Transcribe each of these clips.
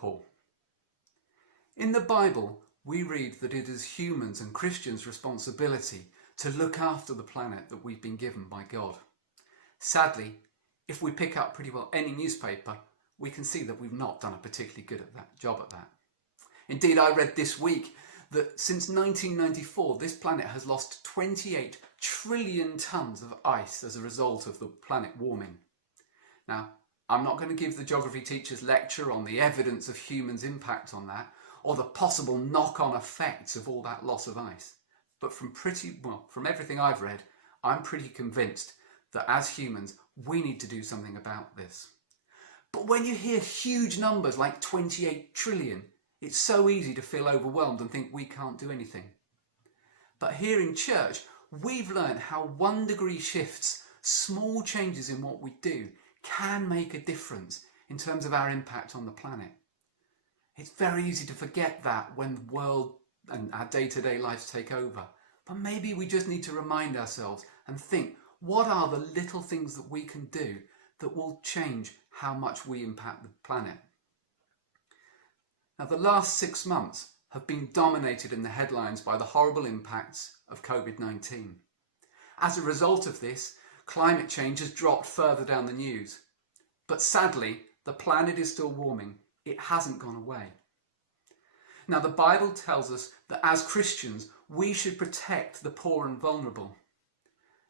example. In the Bible, we read that it is humans and Christians' responsibility to look after the planet that we've been given by God. Sadly, if we pick up pretty well any newspaper, we can see that we've not done a particularly good job at that. Indeed, I read this week that since 1994, this planet has lost 28 trillion tonnes of ice as a result of the planet warming. Now, I'm not going to give the geography teacher's lecture on the evidence of humans' impact on that, or the possible knock-on effects of all that loss of ice. But from everything I've read, I'm pretty convinced that as humans, we need to do something about this. But when you hear huge numbers like 28 trillion, it's so easy to feel overwhelmed and think we can't do anything. But here in church, we've learned how 1 degree shifts, small changes in what we do, can make a difference in terms of our impact on the planet. It's very easy to forget that when the world and our day-to-day lives take over. But maybe we just need to remind ourselves and think, what are the little things that we can do that will change how much we impact the planet? Now, the last 6 months have been dominated in the headlines by the horrible impacts of COVID-19. As a result of this, climate change has dropped further down the news. But sadly, the planet is still warming. It hasn't gone away. Now, the Bible tells us that as Christians, we should protect the poor and vulnerable.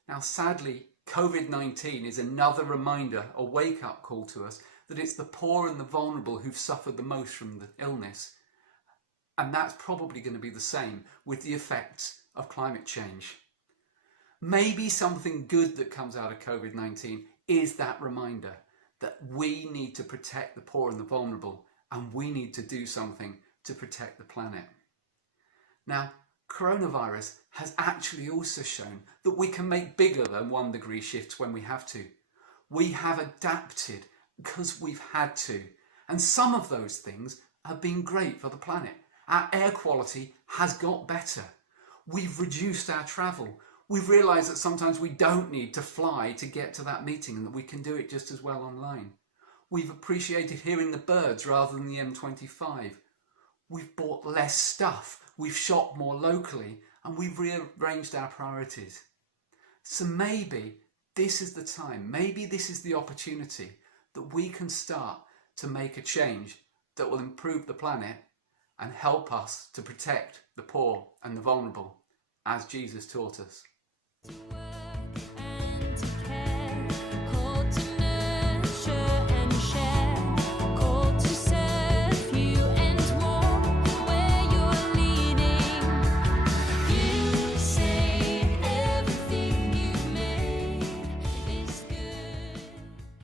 Now, sadly, COVID-19 is another reminder, a wake-up call to us, that it's the poor and the vulnerable who've suffered the most from the illness. And that's probably going to be the same with the effects of climate change. Maybe something good that comes out of COVID-19 is that reminder that we need to protect the poor and the vulnerable, and we need to do something to protect the planet. Now, coronavirus has actually also shown that we can make bigger than 1 degree shifts when we have to. We have adapted because we've had to, and some of those things have been great for the planet. Our air quality has got better. We've reduced our travel. We've realised that sometimes we don't need to fly to get to that meeting and that we can do it just as well online. We've appreciated hearing the birds rather than the M25. We've bought less stuff. We've shopped more locally, and we've rearranged our priorities. So maybe this is the time, maybe this is the opportunity that we can start to make a change that will improve the planet and help us to protect the poor and the vulnerable, as Jesus taught us.